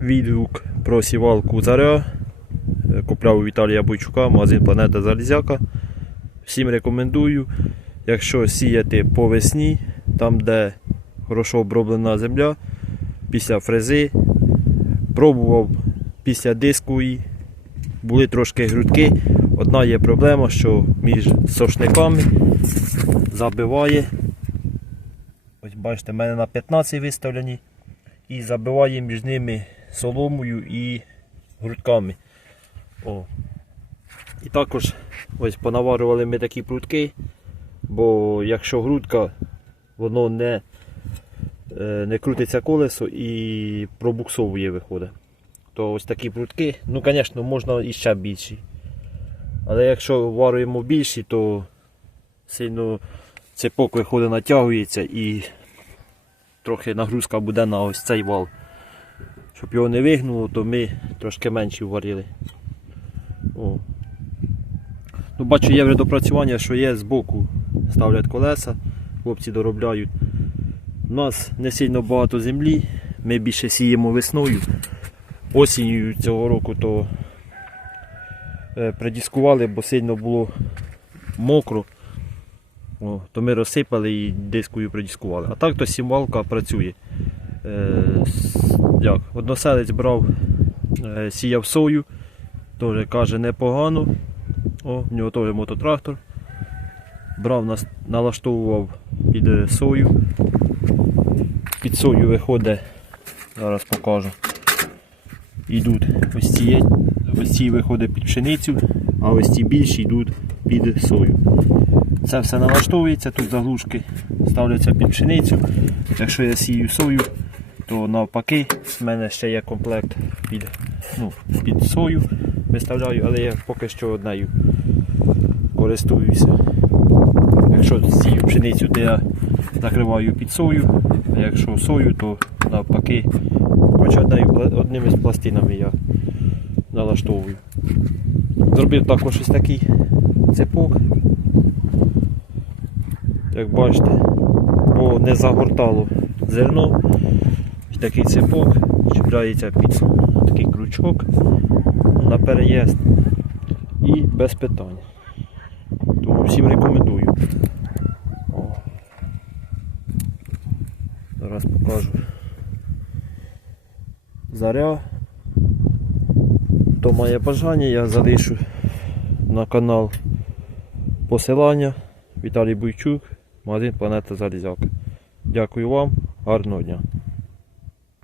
відгук про сівалку Заря. Е, Купляв у Віталія Бойчука, магазин Планета Залізяка. Всім рекомендую. Якщо сіяти по весні, там де хорошо оброблена земля, після фрези, пробував після дискової, були трошки грудки. Одна є проблема, що між сошниками забиває. Ось бачите, в мене на 15 виставлені. І забиває між ними соломою і грудками. О. І також ось понаварювали ми такі прутки, бо якщо грудка, воно не, е, не крутиться колесо і пробуксовує виходить. То ось такі прутки, ну звісно, можна і ще більші. Але якщо варюємо більші, то сильно цепок виходить, натягується і трохи нагрузка буде на ось цей вал. Щоб його не вигнуло, то ми трошки менші варили. О. Ну, бачу, є допрацювання, що є збоку ставлять колеса, хлопці доробляють. У нас не сильно багато землі, ми більше сіємо весною. Осінню цього року то е, придіскували, бо сильно було мокро. О, то ми розсипали і дискою придіскували. А так то сімвалка працює. Е, як, односелець брав, е, сіяв сою, теж каже непогано. О, в нього теж мототрактор. Брав, налаштовував під сою. Під сою виходить, зараз покажу. Йдуть ось ці, ось ці виходить під пшеницю, а ось ці більші йдуть під сою. Це все налаштовується, тут заглушки ставляться під пшеницю. Якщо я сію сою, то навпаки, в мене ще є комплект під, ну, під сою виставляю, але я поки що однею користуюся. Якщо сію пшеницю, то я закриваю під сою, а якщо сою, то навпаки, хоч однею, пла- одним із пластинами я налаштовую. Зробив також ось такий цепок. Як бачите, не загортало зерно. Ось такий цепок, чіпляється під такий крючок на переїзд і без питань. Тому всім рекомендую. О. Зараз покажу. Заря. Хто має бажання, я залишу на канал посилання. Віталій Буйчук, магазин Планета Залізяка. Дякую вам, гарного дня.